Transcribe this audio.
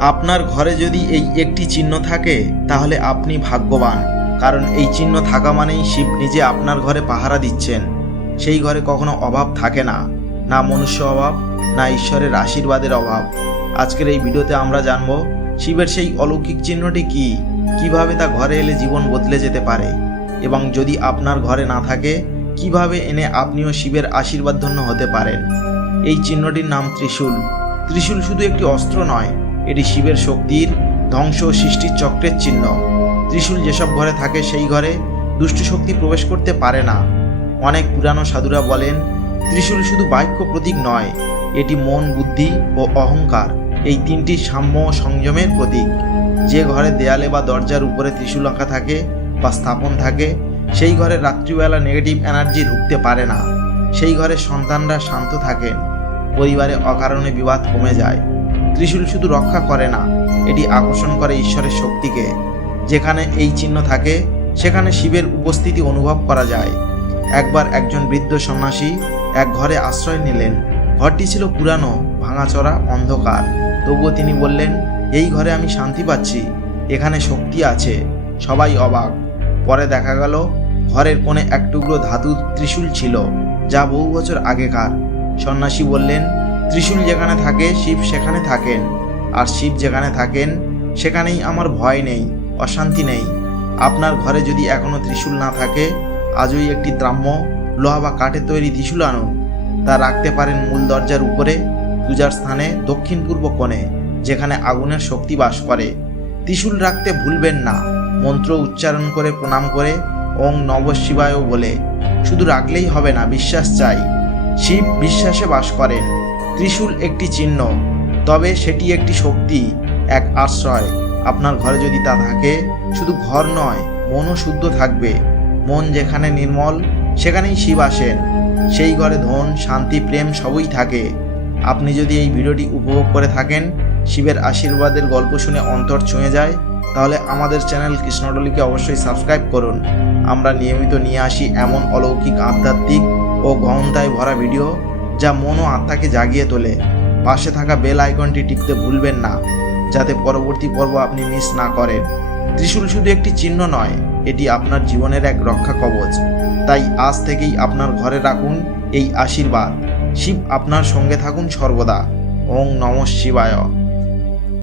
আপনার ঘরে যদি এই একটি চিহ্ন থাকে, তাহলে আপনি ভাগ্যবান, কারণ এই চিহ্ন থাকা মানেই শিব নিজে আপনার ঘরে পাহারা দিচ্ছেন। সেই ঘরে কখনো অভাব থাকে না না মনুষ্য অভাব, না ঈশ্বরের আশীর্বাদের অভাব। আজকের এই ভিডিওতে আমরা জানব, শিবের সেই অলৌকিক চিহ্নটি কি, কীভাবে তা ঘরে এলে জীবন বদলে যেতে পারে, এবং যদি আপনার ঘরে না থাকে, কীভাবে এনে আপনিও শিবের আশীর্বাদ ধন্য হতে পারেন। এই চিহ্নটির নাম ত্রিশূল। ত্রিশূল শুধু একটি অস্ত্র নয় এটি শিবের শক্তির ধ্বংস সৃষ্টির চক্রের চিহ্ন। ত্রিশূল যেসব ঘরে থাকে সেই ঘরে দুষ্ট শক্তি প্রবেশ করতে পারে না। অনেক পুরানো সাধুরা বলেন, ত্রিশূল শুধু বাক্য প্রতীক নয়, এটি মন, বুদ্ধি ও অহংকার। এই তিনটি সাম্য সংযমের প্রতীক। যে ঘরে দেয়ালে বা দরজার উপরে ত্রিশূল আঁকা থাকে বা স্থাপন থাকে, সেই ঘরে রাত্রিবেলা নেগেটিভ এনার্জি ঢুকতে পারে না। সেই ঘরে সন্তানরা শান্ত থাকেন। পরিবারে অকারণে বিবাদ কমে যায়। ত্রিশূল শুধু রক্ষা করে না, এটি আকর্ষণ করে ঈশ্বরের শক্তিকে। যেখানে এই চিহ্ন থাকে, সেখানে শিবের উপস্থিতি অনুভব করা যায়। একবার একজন বৃদ্ধ সন্ন্যাসী এক ঘরে আশ্রয় নিলেন। ঘরটি ছিল পুরানো ভাঙাচড়া অন্ধকার। তবুও তিনি বললেন, এই ঘরে আমি শান্তি পাচ্ছি, এখানে শক্তি আছে, সবাই অবাক। পরে দেখা গেল, ঘরের কোণে এক টুকরো ধাতু ত্রিশূল ছিল, যা বহু বছর আগেকার। সন্ন্যাসী বললেন ত্রিশূল যেখানে থাকে, শিব সেখানে থাকেন। আর শিব যেখানে থাকেন, সেখানেই আমার ভয় নেই, অশান্তি নেই। আপনার ঘরে যদি এখনও ত্রিশূল না থাকে, আজই একটি দ্রাম্য লোহা বা কাঠের তৈরি ত্রিশূল আনুন। তা রাখতে পারেন মূল দরজার উপরে, পূজার স্থানে দক্ষিণ পূর্ব কোণে, যেখানে আগুনের শক্তি বাস করে। ত্রিশূল রাখতে ভুলবেন না, মন্ত্র উচ্চারণ করে, প্রণাম করে, ওং নব বলে। শুধু রাখলেই হবে না, বিশ্বাস চাই। শিব বিশ্বাসে বাস করেন। ত্রিশূল একটি চিহ্ন, তবে সেটি একটি শক্তি, এক আশ্রয়। আপনার ঘরে যদি তা থাকে, শুধু ঘর নয়, মনও শুদ্ধ থাকবে। মন যেখানে নির্মল, সেখানেই শিব আসেন। সেই ঘরে ধন, শান্তি, প্রেম সবই থাকে। আপনি যদি এই ভিডিওটি উপভোগ করে থাকেন, শিবের আশীর্বাদের গল্প শুনে অন্তর ছুঁয়ে যায়, তাহলে আমাদের চ্যানেল কৃষ্ণডলিকে অবশ্যই সাবস্ক্রাইব করুন। আমরা নিয়মিত নিয়ে আসি এমন অলৌকিক, আধ্যাত্মিক ও গহনতায় ভরা ভিডিও। যা মন ও আত্মাকে জাগিয়ে তোলে। পাশে থাকা বেল আইকনটি টিপতে ভুলবেন না, যাতে পরবর্তী পর্ব আপনি মিস না করেন। ত্রিশূল শুধু একটি চিহ্ন নয়, এটি আপনার জীবনের এক রক্ষা কবচ। তাই আজ থেকেই আপনার ঘরে রাখুন এই আশীর্বাদ। শিব আপনার সঙ্গে থাকুন সর্বদা। ওং নম শিবায়।